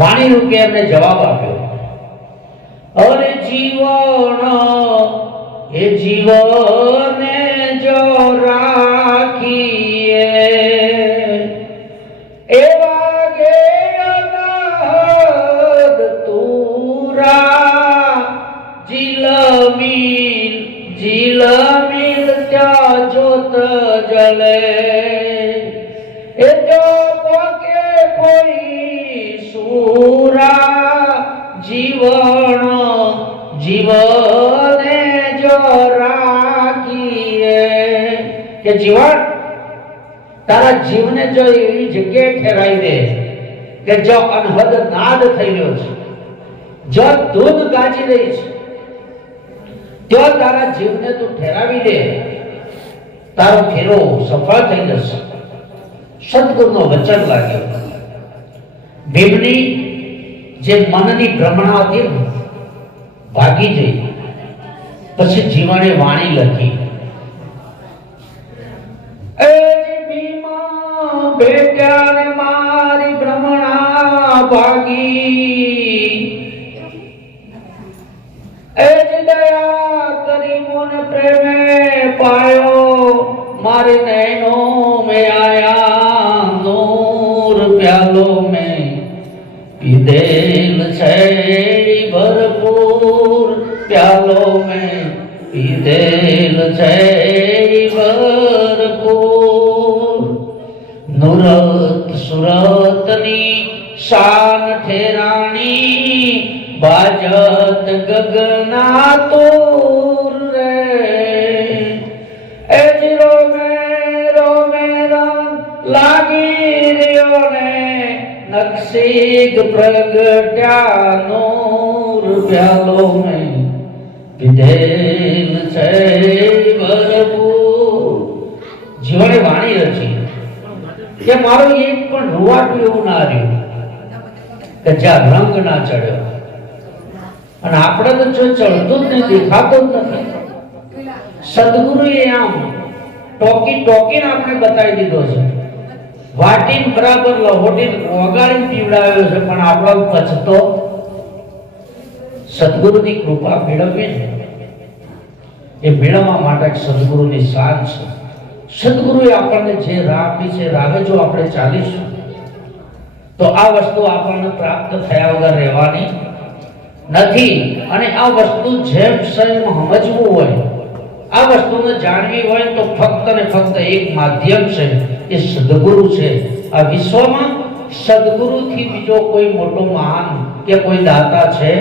વાણી રૂપે એમને જવાબ આપ્યો. અરે જીવન એ જીવને જો રાખીએ એવા ગે અનહદ તુરા, જીલમીલ જીલમીલ ત્યાં જોત જલે. એ જો પોકે કોઈ સુરા, જીવન જીવને જો રાખીએ. કે જીવન તારા જીવને જો એવી જગ્યાએ ઠેરાઈ દે કે જો અનહદ નાદ થઈ રહ્યો છે, જો ધૂન ગાજી રહી છે, જો તારા જીવને તું ઠેરાવી દે, તારો ફેરો સફળ થઈ જશે. સદગુરુનો વચન લાગ્યો. ભીમની જે મનની ભ્રમણા હતી ભાગી જઈ. પછી જીવને વાણી લખી. એ ભીમા બેટ્યા ને મારી ભ્રમણા ભાગી. એ દયા કરી મોને પ્રેમે પાયો, મારી નૈનો में आया नूर प्यालो में पीधेल છે ભરપૂર, પ્યાલો में પીધેલ છે ભરપૂર. નુરત સુરતની શાન ઠેરાણી, બાજત ગગના તૂર રે. એ જીરો લાગી રહ્યો ને નકશીગ પ્રગટ્યા નૂર, પ્યાલો મેં પીધેલ છે ભરપૂર. જીવને વાણી રચી કે મારું એક પણ રૂવાટું એવું ના રહ્યું કે જ્યાં રંગ ના ચડ્યો. અને આપણે તો જો ચડતું જ નહીં, દેખાતું જ નથી. સદગુરુએ આમ ટોકી ટોકીને આપણે બતાવી દીધો છે. વાટીને બરાબર લહોટીને ઓગાળીને પીવડાવ્યો છે, પણ આપણો પચતો. સદગુરુની કૃપા મેળવીએ ને એ મેળવવા માટે સદગુરુની સાથ છે. સદગુરુએ આપણને જે રાહ આપી છે, રાહે જો આપણે ચાલીશું તો આ વસ્તુ આપણને પ્રાપ્ત થયા વગર રહેવાની નથી. અને આ વસ્તુ જેમ સ્વયં સમજવું હોય, આ વસ્તુને જાણવી હોય તો ફક્ત ને ફક્ત એક માધ્યમ છે, એ સદગુરુ છે. આ વિશ્વમાં સદગુરુથી બીજો કોઈ મોટો મહાન કે કોઈ દાતા છે?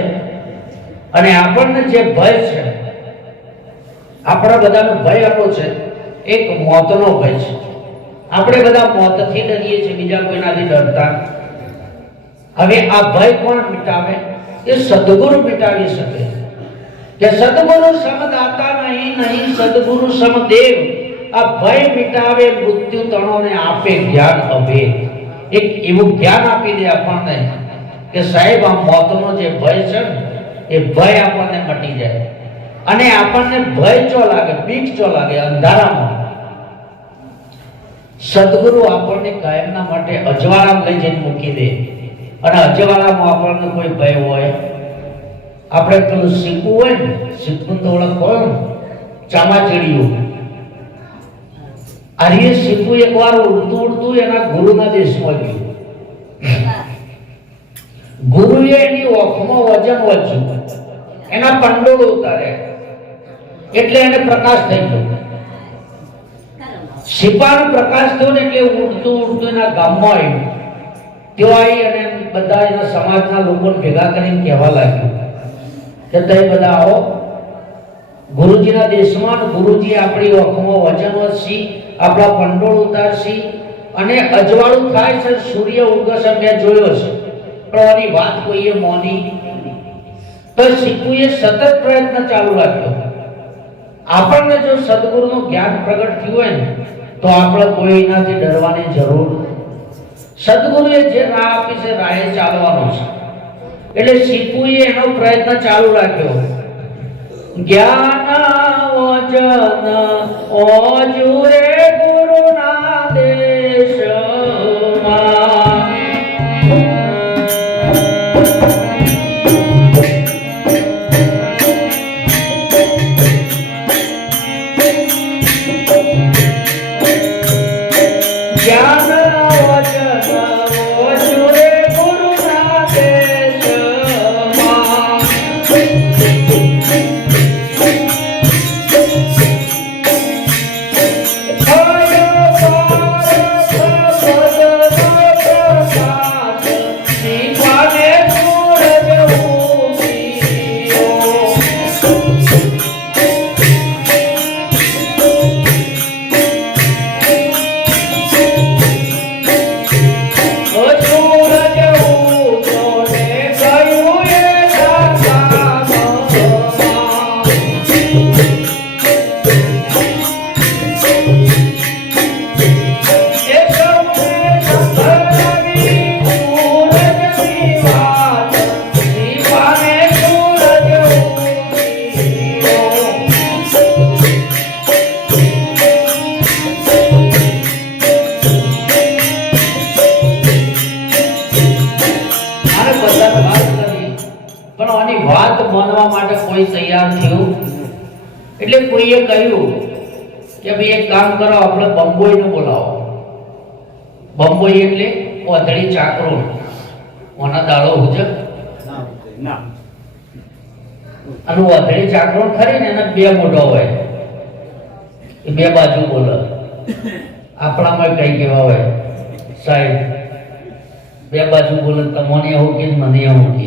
અને આપણને જે ભય છે, આપણા બધાનો ભય આપો છે, એક મોતનો ભય છે. આપણે બધા મોતથી ડરીએ છીએ, બીજા કોઈનાથી ડરતા. હવે આ ભય કોણ મિટાવે? એ સદગુરુ મિટાવી શકે. કે સદગુરુ સમદાતા નહીં, નહીં સદગુરુ સમદેવ. આ ભય મિટાવે, મૃત્યુ તણોને આપે જ્ઞાન અભેદ. એક એવું જ્ઞાન આપી દે આપણને કે સાહેબ આ મોતનો જે ભય છે ને એ ભય આપણને મટી જાય. અને આપણને ભય ચો લાગે, બીક ચો લાગે અંધારામાં. સદગુરુ આપણને કાયમના માટે અજવાળામાં લઈ જઈને મૂકી દે અને અજવાળામાં આપણને કોઈ ભય હોય આપણે પેલું શીખવું હોય ને શીખવું તો ઓળખ હોય ને ચામાચીડિયું આર્ય શીખવું એકવાર ઉડતું ઉડતું એના ગુરુના દેશમાં ગયું ગુરુએ એની ઓખમાં વજન વધ્યું એના પંડોળ ઉતાર્યા એટલે એને પ્રકાશ થઈ ગયો સિપાનો પ્રકાશ થયો ને એટલે ઉડતું ઉડતું એના ગામમાં આવ્યું તેઓ આવી અને બધા એના સમાજના લોકોને ભેગા કરીને કહેવા લાગ્યું કે તમે બધા આવો ગુરુજીના દેશમાં ગુરુજી આપણી ઓખમાં વજન વધશી આપણા પંડોળ ઉતારશી અને અજવાળું થાય છે સૂર્ય ઉગશે મેં જોયો છે પણ આની વાત કોઈએ મોની તો શીખવું એ સતત પ્રયત્ન ચાલુ રાખ્યો આપણને જો સદગુરુનું જ્ઞાન પ્રગટ થયું હોય ને તો આપણે કોઈનાથી ડરવાની જરૂર સદગુરુએ જે રાહ આપી છે રાહે ચાલવાનું છે એટલે શીખવું એનો પ્રયત્ન ચાલુ રાખ્યો જ્ઞાન વજન ઓજુરે ગુરુના દેશમાં તૈયાર થયું એટલે કોઈએ કહ્યું કે ભાઈ એક કામ કરો આપણે બંબોઈને બોલાવો બંબોઈ એટલે ઓધડી ચાકરો ઓના દાડો હુજક ના અને ઓધડી ચાકરો ખરી ને એના બે મોઢા હોય એ બે બાજુ બોલે આપણામાં કઈ કેવા હોય સાહેબ બે બાજુ બોલે તમને એવું કે મને એવું કે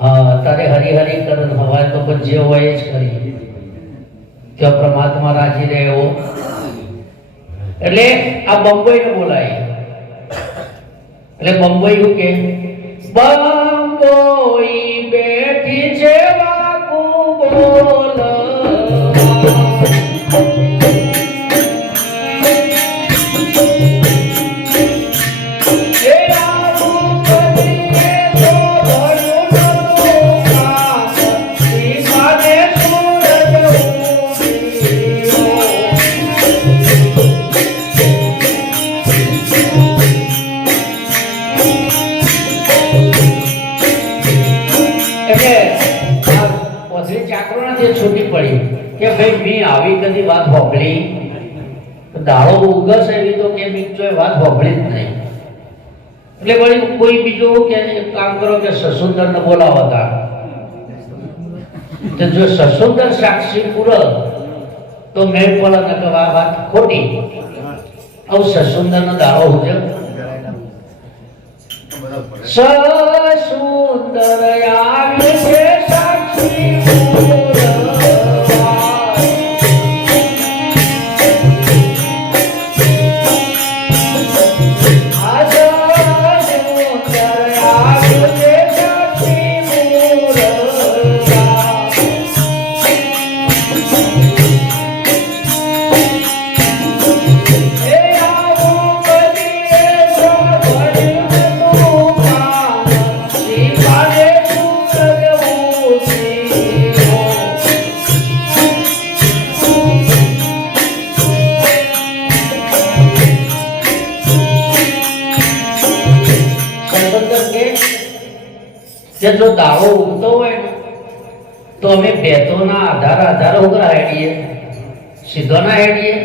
હા તારે હરી હરી કરન હવા તો પણ જે હોય જ કરી કે પરમાત્મા રાજી રહે એવો એટલે આ બંબોઈને બોલાય એટલે બંબોઈ શું કે બંબોઈ બેઠી છે વાકુ બોલ છૂટી પડી કે ભાઈ મેં આવી કદી વાત હોભળી દાડો ઉગસ એવી તો કે બીજો વાત હોભળી જ નહીં એટલે વળી કોઈ બીજું કે કામ કરો કે સસુંદર ને બોલાવો હતા તો જો સસુંદર સાક્ષી પૂરો તો મેળ પડે ને કે આ વાત ખોટી આવું સસુંદર નો દાડો હોય સસુંદર આવી છે સાક્ષી કે જો દાડો ઉગતો હોય ને તો અમે ભેતોના આધારે ઉગરા હેડીએ, સીધો ના હેડીએ.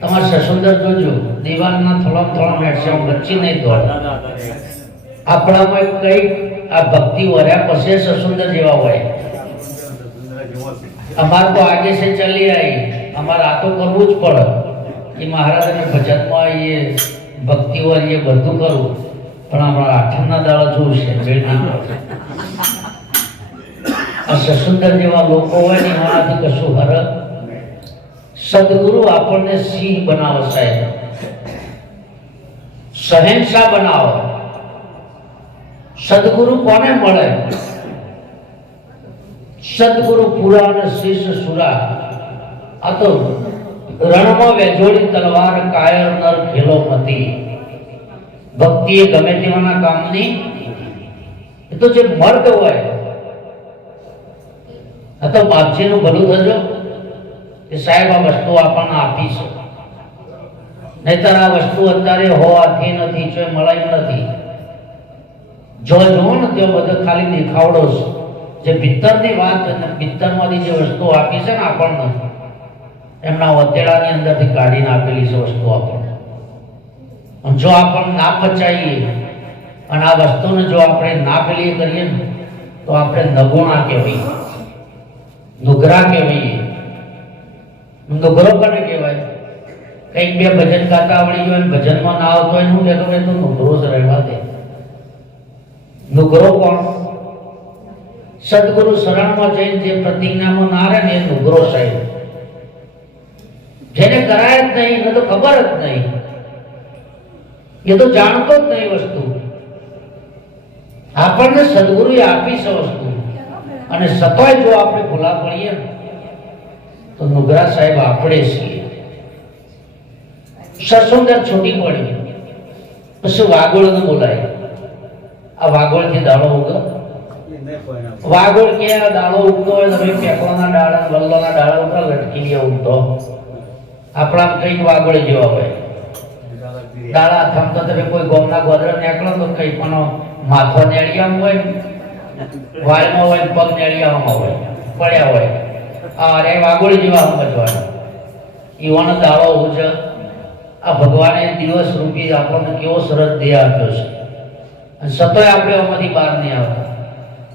તમારે સસુંદર જોજો, દિવાલના થોડા હેડશે, વચ્ચે નહીં દોડતા. આપણામાં કઈ આ ભક્તિ વર્યા પછી સસુંદર જેવા હોય. અમારે તો આગે સે ચલી આવી, અમારે આ તો કરવું જ પડે કે મહારાજને ભજનમાં આવીએ, ભક્તિ વર્યે બધું કરવું. પણ અમારા આઠમના દાડા જોવું છે, મેળ નહીં પડે. આ સસુંદર જેવા લોકો હોય ને એમાંથી કશું હરક. સદગુરુ આપણને સિંહ બનાવે, સાહેબ શહેનશાહ બનાવે. સદગુરુ કોને મળે? સદગુરુ પુરા અને શિષ્ય સુરા. આ તો રણમાં વેજોડી તલવાર, કાયર નર ખેલો મતી. ભક્તિ એ ગમે તેવાના કામની. એ તો જે મર્દ હોય, આ તો બાપજીનું ભલું થજો કે સાહેબ આ વસ્તુ આપણને આપી છે, નહીતર આ વસ્તુ અત્યારે હોવાથી નથી, જો મળાય નથી. જો ને તે બધો ખાલી દેખાવડો છે. જે ભીતરની વાત અને ભીતરમાંથી જે વસ્તુ આપી છે ને આપણને, એમના વતેડાની અંદરથી કાઢીને આપેલી છે વસ્તુ આપણને. જો આપણને ના પચાવીએ અને આ વસ્તુને જો આપણે ના પેલી કરીએ ને તો આપણે નગુણા કહેવાય, નુગરા કહેવાય. નુગરો કોને કહેવાય? કંઈક બે ભજન ગાતા આવડી ગયો, ભજનમાં ના આવતો હોય, હું કહેતો તો નુગરો જ રહેવા દે. નુગરો કોણ? સદગુરુ શરણમાં જઈને જે પ્રતિજ્ઞામાં ના રહે ને એ નુગરો સાહેબ. જેને કરાય જ નહીં, એને તો ખબર જ નહીં, એ તો જાણતો જ નહીં વસ્તુ. આપણને સદગુરુએ આપી છે વસ્તુ, અને સતોય જો આપણે ભૂલા પડીએ તો નુગરા સાહેબ આપણે છીએ. સસુંદર છૂટી પડી પછી વાગોળને બોલાય. આ વાગોળથી દાડો ઉગે. વાગોળ કે દાડો ઉગતો હોય તો ભાઈ પેકવાના ડાળા, વલ્લોના ડાળા ઉપર લટકી લે ઉગતો. આપણા કઈક વાગોળ જેવા હોય દાડા થમતો. તમે કોઈ ગોમના ગોદરા નીકળો તો કઈ પણ માથો નેળિયામાં હોય, વાળમાં હોય, પગ નેળિયામાં હોય, પડ્યા હોય. અરે વાગોળ જેવા સમજવાના. ઈવાનો દાડો ઉજે. આ ભગવાને દિવસ રૂપી આપણને કેવો સરસ દેહ આપ્યો છે, અને સતોય આપણે આમાંથી બહાર નહીં આવતા.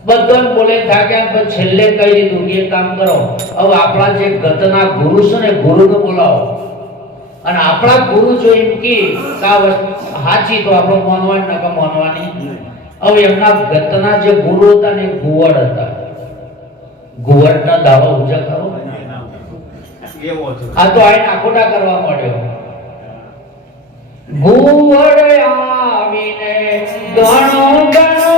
બધા બોલે થાક્યા, પણ છેલ્લે કહી દીધું કે કામ કરો, હવે આપણા જે ગતના ગુરુ છે ને ગુરુને બોલાવો. અને આપણા ગુરુ જો એમ કે આ વસ્તુ સાચી તો આપણે માનવાની, નકા માનવાની. હવે એમના ગતના જે ગુરુ હતા ને ગુવડ હતા. ગુવડના દાડો ઉજા કરો. આ તો આઈને આખોટા કરવા માંડ્યો. ગુવડ આવીને ગણો ગણો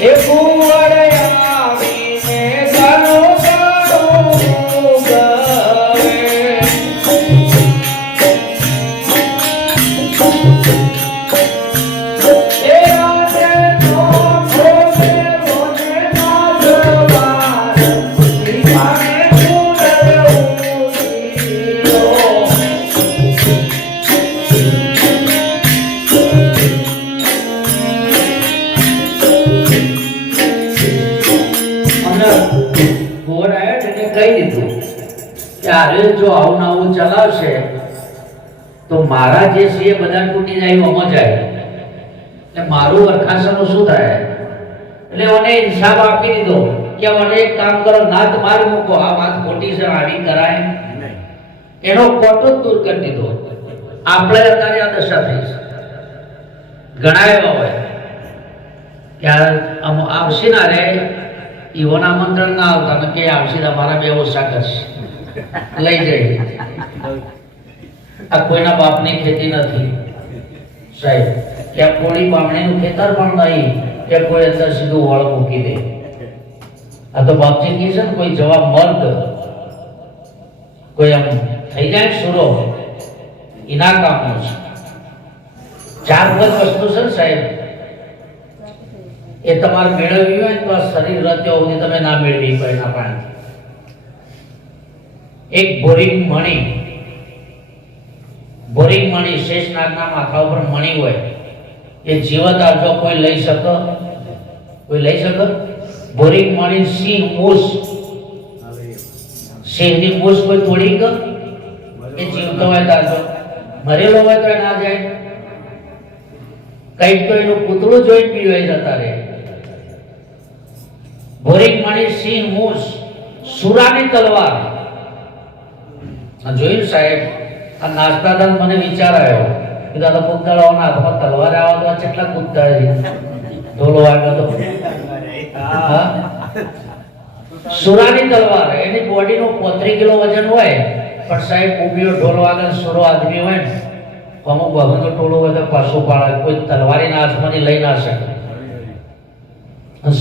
એ ગુવડ આવીને ગણો જો આવું આવું ચલાવશે તો મારા જે છે એ બધા તૂટી જાય, એમાં જાય. એટલે મારું વરખાસનું શું થાય? એટલે મને હિસાબ આપી દીધો કે મને એક કામ કરો, નાત માર મૂકો, આ વાત ખોટી છે, આવી કરાય. એનો કોટો દૂર કરી દીધો. આપણે અત્યારે આ દશા થઈ છે. ઘણા એવા હોય કે આવશે ના રે ઈવોના આમંત્રણ ના આવતા કે આવશે અમારા બે ઓછા કરશે, લઈ જાય. આ કોઈના બાપની ખેતી નથી સાહેબ, કે કોળી બામણીનું ખેતર પણ નહીં કે કોઈ અંદર સીધું વળ મૂકી દે. આ તો બાપજી કહે છે ને કોઈ જવાબ મર્દ કોઈ આમ થઈ જાય સુરો એના કામનું છે. 4-5 વસ્તુ છે ને સાહેબ, એ તમારે મેળવવી હોય તો આ શરીર રચ્યો સુધી તમે ના મેળવી કોઈના પાણી. એક બોરિંગ મણી બોરિંગ મણી શેષનાગના માથા ઉપર મણી હોય એ જીવત આવજો કોઈ લઈ શકે? કોઈ લઈ શકે? બોરિંગ મણી સિંહ મૂસ, સિંહની મૂસ કોઈ તોડી કે? એ જીવતો હોય તાજો, મરેલો હોય તો ના જાય. કઈક તો એનું પૂતળું જોઈ પીવાઈ જતા રહે. બોરિંગ મણી સિંહ મૂસ, સુરાની તલવાર. જોયું સાહેબ, આ નાસ્તા હતા મને વિચાર આવ્યો કે દાદા પુતળાઓના હાથમાં તલવાર આવે તો આ કેટલા કૂદતા છે. ઢોલો વાગ્યો તો સુરાની તલવાર, એની બોડીનું 35 કિલો વજન હોય, પણ સાહેબ ઉભીઓ ઢોલ વાગે સુરો આદમી હોય ને અમુક ભગવાનનું ટોળું હોય તો પાછું પાડે, કોઈ તલવારીના હાથમાંથી લઈ ના શકે.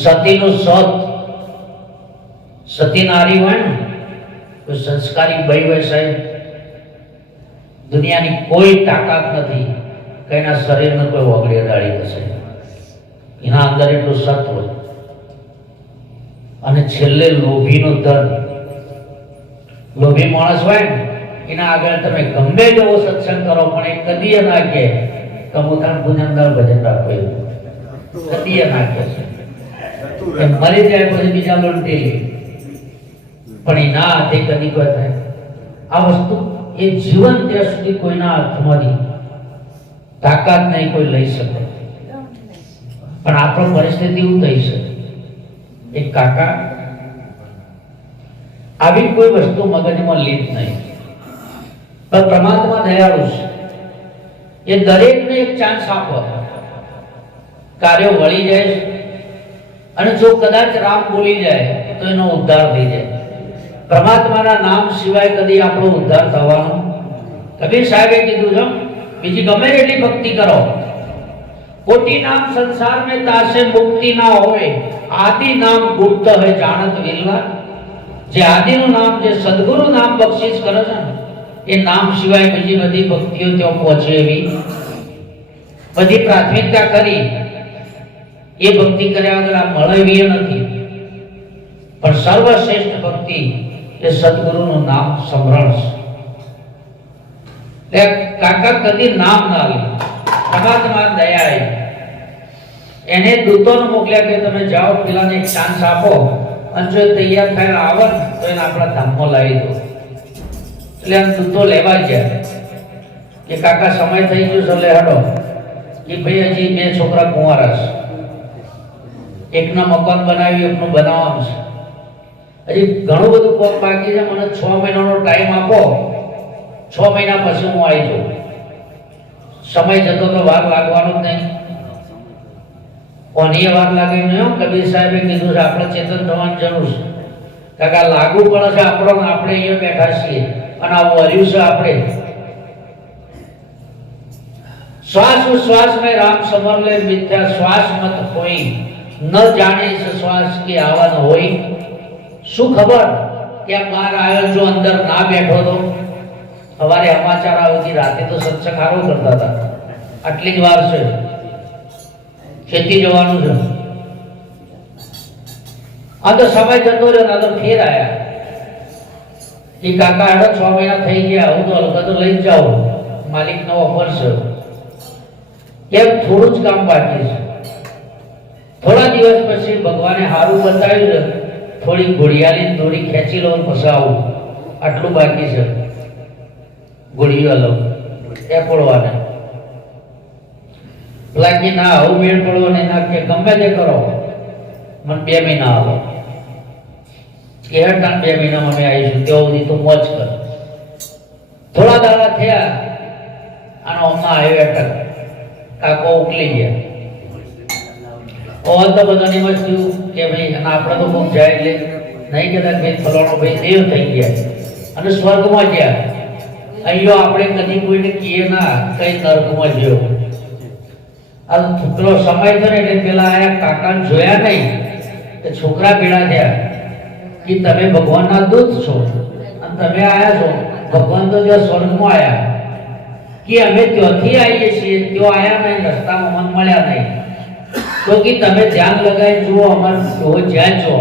સતીનું સત, સતી નારી હોય ને, કોઈ સંસ્કારી ભાઈ હોય સાહેબ, દુનિયાની કોઈ તાકાત નથી કે એના શરીરને કોઈ વગડી અડાડી હશે. એના અંદર એટલું સત હોય. અને છેલ્લે લોભીનું ધન, લોભી માણસ હોય ને એના આગળ તમે ગમે તેવો સત્સંગ કરો પણ એ કદી ના કે કમુતાન પુણ્યદાન ભજન રાખો, કદી ના કે છે. મરી જાય પછી બીજા લૂંટી લે, પણ એ ના હાથે કદી કોઈ થાય. આ વસ્તુ એ જીવન ત્યાં સુધી કોઈના હાથમાંથી તાકાત નહીં કોઈ લઈ શકે. પણ આપણો પરિસ્થિતિ એવું થઈ શકે. એક કાકા આવી કોઈ વસ્તુ મગજમાં લીધ નહીં, પણ પરમાત્મા દયાળુ છે. એ દરેકને એક ચાન્સ આપો, કાર્યો વળી જાય છે. અને જો કદાચ રામ બોલી જાય તો એનો ઉદ્ધાર થઈ જાય. પરમાત્માના નામ સિવાય કદી આપણો ઉદ્ધાર થવાનો. કબીર સાહેબે કીધું છે, બીજી ગમે એટલી ભક્તિ કરો, कोटि नाम संसार में तासे मुक्ति ना होए, आदि नाम गुप्त है जानत विलवा. जे आदि નું નામ, જે સદગુરુ નામ બક્ષિસ કરે છે ને, એ નામ સિવાય બીજી બધી ભક્તિઓ ત્યાં પહોંચે એવી બધી પ્રાથમિકતા કરી એ ભક્તિ કર્યા વગર આ મળે એવી નથી. પણ સર્વશ્રેષ્ઠ ભક્તિ એ સદગુરુનું નામ સ્મરણ છે. કાકા કદી નામ ના લે. પરમાત્મા દયાએ એને દૂતોને મોકલ્યા કે તમે જાઓ પેલાને એક ચાન્સ આપો, અને જો તૈયાર થઈને આવે તો એને આપણા ધામમાં લાવી દો. એટલે આમ દૂતો લેવા ગયા કે કાકા સમય થઈ ગયો છે, એટલે હડો કે ભાઈ હજી 2 છોકરા કુંવારા છે, એકના મકાન બનાવ્યું, એકનું બનાવવાનું છે, હજી ઘણું બધું કોમ બાકી છે, મને 6 મહિનાનો ટાઈમ આપો, 6 મહિના પછી હું આવી જાઉં. સમય જતો તો વાર લાગવાનો જ નહીં. કોની વાર લાગે નહીં. કબીર સાહેબે કીધું છે આપણે ચેતન થવાની જરૂર છે. કાકા લાગુ પડે છે આપણો, આપણે અહીંયા બેઠા છીએ અને આ વર્યું છે આપણે. શ્વાસ ઉશ્વાસ में राम समर ले मिथ्या श्वास मत होई, न जाने इस श्वास की आवन होई. શું ખબર કે આ બહાર આવ્યો જો અંદર ના બેઠો તો સવારે સમાચાર આવતી, રાતે તો સત્સંગ સારો કરતા હતા. આટલી જ વાર છે, ખેતી જવાનું છે. આ તો સમય જતો રહ્યો, ના તો ફેર આયા. એ કાકા હેડો 6 મહિના થઈ ગયા, હું તો હલકા તો લઈ જ જાઉં, માલિક નો ઓફર છે. કેમ થોડું જ કામ બાકી છે. થોડા દિવસ પછી ભગવાને હારું બતાવ્યું છે, થોડી ઘોડિયાળી દોરી ખેંચી લો પછી આવું, આટલું બાકી છે. ઘોડીઓ લો એ પડવાને લાગી ના આવું મેળ પડવો ને ના કે ગમે તે કરો, મને 2 મહિના આવો કે હેઠા 2 મહિનામાં મેં આવીશું, ત્યાં સુધી તું મોજ કર. થોડા દાડા થયા આનો અમ્મા આવ્યો અટક, કાકો ઉકલી ગયા. તો બધાની મત થયું કે ભાઈ આપણે તો ખૂબ જાય એટલે નહીં કહેતા ભાઈ ફલાણો ભાઈ દેવ થઈ ગયા અને સ્વર્ગમાં ગયા. અહીંયા આપણે કદી કોઈને કહીએ ના કઈ નર્કમાં ગયો. આ પેલો સમય થયો એટલે પેલા આયા કાકાને જોયા નહીં કે છોકરા ભેળા થયા કે તમે ભગવાનના દૂત છો અને તમે આયા છો. ભગવાન તો ત્યાં સ્વર્ગમાં આયા કે અમે ત્યાંથી આવીએ છીએ, ત્યાં આયા નહીં, રસ્તામાં મન મળ્યા નહીં. તો કે તમે ધ્યાન લગાવી જુઓ, અમારે જ્યાં છો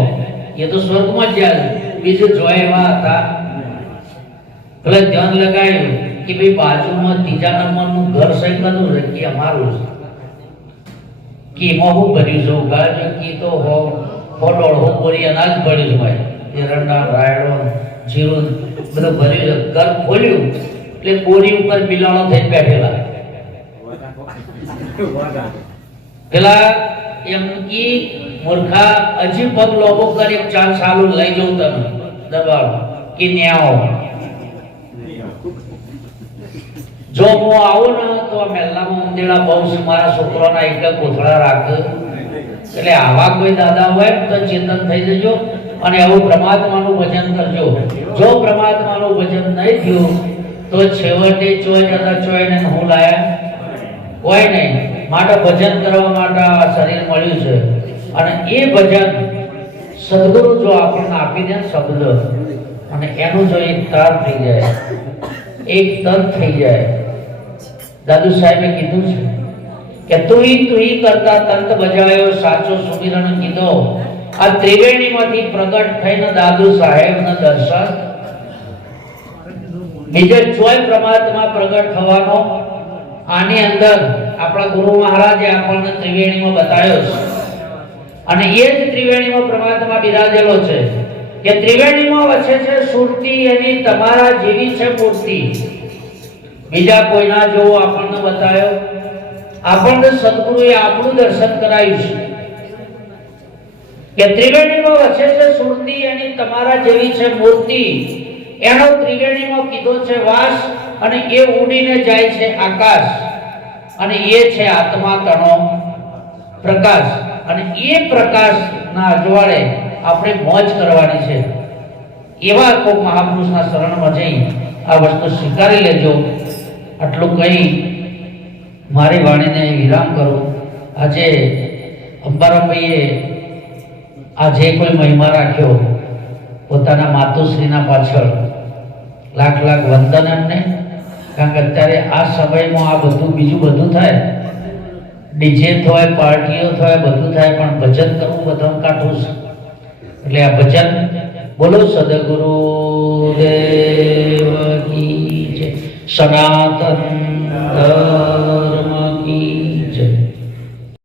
એ તો સ્વર્ગમાં જ્યાં બીજું જોયા એવા હતા. એટલે ધ્યાન લગાવ્યું કે ભાઈ બાજુમાં ત્રીજા નંબરનું ઘર સહી કરું છે કે અમારું છે કે એમાં હું ભર્યું છું ગાજો કે તો દોઢ બોરી અનાજ ભર્યું હોય એરંડા રાયડો જીરું બધું ભર્યું છે ઘર ખોલ્યું એટલે બોરી ઉપર બિલાડો થઈને બેઠેલા પેલા એમ કી મૂર્ખા હજી પગ લોબો કરી એક ચાર સાલું લઈ જવું તમે દબાવ કે ન્યાઓ જો હું આવું ને તો મેલ્લામાં ઉંદેડા બહુ છે મારા છોકરાના એક કોથળા રાખ એટલે આવા કોઈ દાદા હોય તો ચેતન થઈ જજો અને આવું પરમાત્માનું ભજન કરજો જો પરમાત્માનું ભજન નહીં થયું તો છેવટે ચોય જતા ચોય ને હું લાયા કોઈ નહીં માટે ભજન કરવા માટે આ શરીર મળ્યું છે અને એ ભજન સદગુરુ જો આપણને આપી દે શબ્દ અને એનું જો એક તાર થઈ જાય એક તન થઈ જાય દાદુ સાહેબે કીધું છે કે તુઈ કરતા તંત બજાયો સાચો સુમિરન કીધો આ ત્રિવેણીમાંથી પ્રગટ થઈને દાદુ સાહેબના દર્શન બીજે ચોય પરમાત્મા પ્રગટ થવાનો આની અંદર આપણા ગુરુ મહારાજે આપણને ત્રિવેણીમાં બતાવ્યો છે અને એ જ ત્રિવેણીમાં પરમાત્મા બિરાજેલો છે કે ત્રિવેણીમાં વચ્ચે છે સુરતી એની તમારા જેવી છે મૂર્તિ બીજા કોઈના જેવો આપણને બતાવ્યો આપણને સદગુરુએ આપણું દર્શન કરાયું છે કે ત્રિવેણીમાં વચ્ચે છે સુરતી એની તમારા જેવી છે મૂર્તિ એનો ત્રિવેણીમાં કીધો છે વાસ અને એ ઉડીને જાય છે આકાશ અને એ છે આત્મા તણો પ્રકાશ અને એ પ્રકાશના અજવાળે આપણે મોજ કરવાની છે એવા કોઈ મહાપુરુષના શરણમાં જઈ આ વસ્તુ સ્વીકારી લેજો આટલું કહી મારી વાણીને વિરામ કરું આજે અંબારામભાઈએ આ જે કોઈ મહિમા રાખ્યો પોતાના માતુશ્રીના પાછળ લાખ લાખ વંદન એમને કારણ કે અત્યારે આ સમયમાં આ બધું બીજું બધું થાય ડીજે થાય પાર્ટીઓ થાય બધું થાય પણ ભજન કરવું બધા કાઠું છે એટલે આ ભજન બોલો સદગુરુ દેવ કી જય સનાતન ધર્મ